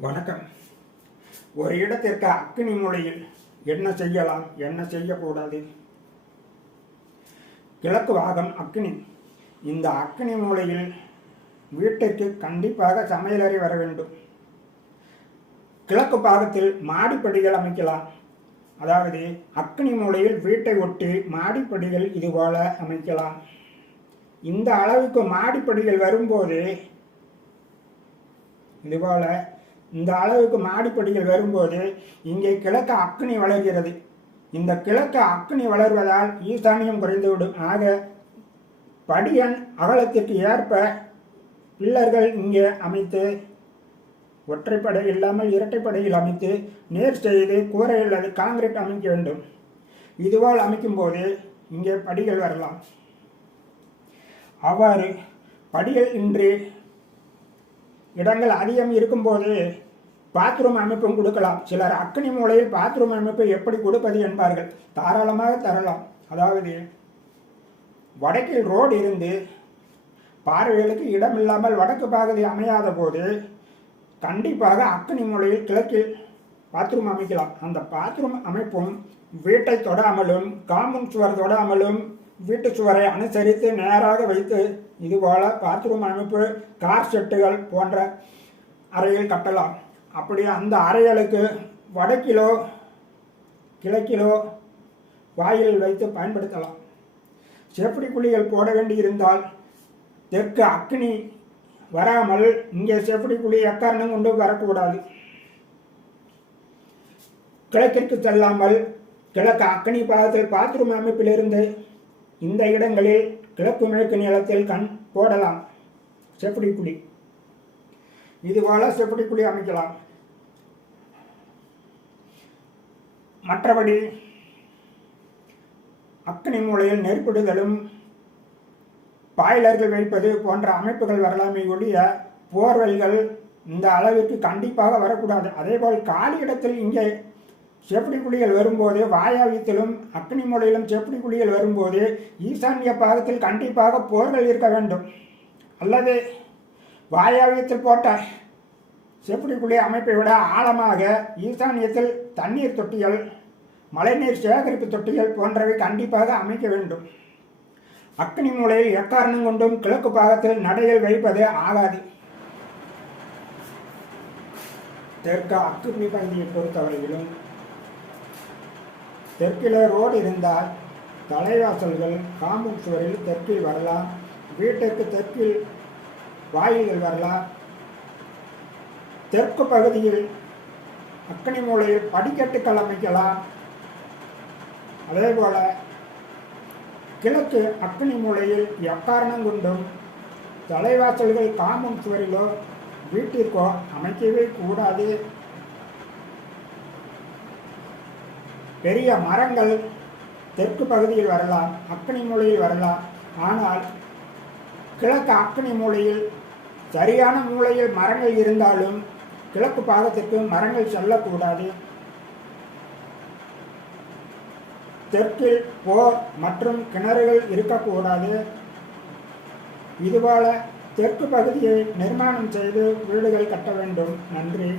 வணக்கம். ஒரு இடத்திற்கு அக்கினி மூலையில் என்ன செய்யலாம்? என்ன செய்யக்கூடாது? கிழக்கு பாகம் அக்னி. இந்த அக்கினி மூலையில் வீட்டிற்கு கண்டிப்பாக சமையலறை வர வேண்டும். கிழக்கு பாகத்தில் மாடிப்படிகள் அமைக்கலாம். அதாவது அக்கினி மூலையில் வீட்டை ஒட்டி மாடிப்படிகள் இதுபோல அமைக்கலாம். இந்த அளவுக்கு மாடிப்படிகள் வரும்போது இதுபோல இந்த அளவுக்கு மாடிப்படிகள் வரும்போது இங்கே கிழக்கு அக்னி வளர்கிறது. இந்த கிழக்கு அக்னி வளர்வதால் ஈசானியம் குறைந்துவிடும். ஆக படியன் அகலத்திற்கு ஏற்ப பில்லர்கள் இங்கே அமைத்து ஒற்றைப்படை இல்லாமல் இரட்டைப்படையில் அமைத்து நேர் செய்து கூரை அல்லது காங்கிரீட் அமைக்க வேண்டும். இதுவால் அமைக்கும்போது இங்கே படிகள் வரலாம். அவ்வாறு படிகள் இன்று இடங்கள் அதிகம் இருக்கும்போது பாத்ரூம் அமைப்பும் கொடுக்கலாம். சிலர் அக்னி மூலையில் பாத்ரூம் அமைப்பு எப்படி கொடுப்பது என்பார்கள். தாராளமாக தரலாம். அதாவது வடக்கில் ரோடு இருந்து பார்வைகளுக்கு இடம் இல்லாமல் வடக்கு பகுதி அமையாத போது கண்டிப்பாக அக்னி மூலையில் கிழக்கில் பாத்ரூம் அமைக்கலாம். அந்த பாத்ரூம் அமைப்பும் வீட்டை தொடாமலும் காம்பவுண்ட் சுவர் தொடாமலும் வீட்டு சுவரை அனுசரித்து நேராக வைத்து இதுபோல பாத்ரூம் அமைப்பு கார் செட்டுகள் போன்ற அறையில் கட்டலாம். அப்படி அந்த அறைகளுக்கு வடக்கிலோ கிழக்கிலோ வாயில் வைத்து பயன்படுத்தலாம். சேஃப்டி குழிகள் போட வேண்டியிருந்தால் தெற்கு அக்னி வராமல் இங்கே சேஃப்டி குழி எக்காரணம் கொண்டு வரக்கூடாது. கிழக்கிற்கு செல்லாமல் கிழக்கு அக்னி பாகத்தில் பாத்ரூம் அமைப்பிலிருந்து இந்த இடங்களில் கிழக்கு மேற்கு நிலத்தில் கண் போடலாம். செப்படி குழி இதுபோல செப்படி குழி அமைக்கலாம். மற்றபடி அக்னி மூலையில் நெருப்பிடுதலும் பாய்லர்கள் வைப்பது போன்ற அமைப்புகள் வரலாமே ஒழிய போர்வெல்கள் இந்த அளவிற்கு கண்டிப்பாக வரக்கூடாது. அதேபோல் காலி இடத்தில் இங்கே செப்படி குழிகள் வரும்போது வாயாவியத்திலும் அக்னி மூலையிலும் செப்படி குழிகள் வரும்போது ஈசான்ய பாகத்தில் கண்டிப்பாக போர்கள் இருக்க வேண்டும். அல்லது வாயாவியத்தில் போட்ட செப்படி குழி அமைப்பை விட ஆழமாக ஈசானியத்தில் தண்ணீர் தொட்டிகள் மழைநீர் சேகரிப்பு தொட்டிகள் போன்றவை கண்டிப்பாக அமைக்க வேண்டும். அக்னி மூலையில் எக்காரணம் கொண்டும் கிழக்கு பாகத்தில் நடையில் வைப்பது ஆகாது. தெற்கு அக்னி பகுதியை பொறுத்தவரையிலும் தெற்கில் ரோடு இருந்தால் தலைவாசல்கள் காம்பவுண்ட் சுவரில் தெற்கில் வரலாம் வீட்டிற்கு தெற்கில் வாயில்கள் வரலாம். தெற்கு பகுதியில் அக்கனி மூலையில் படிக்கட்டுக்கள் அமைக்கலாம். அதே போல் கிழக்கு அக்னி மூலையில் எக்காரணம் கொண்டும் தலைவாசல்கள் காம்பவுண்ட் சுவரிலோ வீட்டிற்கோ அமைக்கவே கூடாது. பெரிய மரங்கள் தெற்கு பகுதியில் வரலாம் அக்னி மூலையில் வரலாம். ஆனால் கிழக்கு அக்னி மூலையில் சரியான மூலையில் மரங்கள் இருந்தாலும் கிழக்கு பாகத்திற்கு மரங்கள் செல்லக்கூடாது. தெற்கில் போர் மற்றும் கிணறுகள் இருக்கக்கூடாது. இதுபோல தெற்கு பகுதியை நிர்மாணம் செய்து வீடுகள் கட்ட வேண்டும். நன்றி.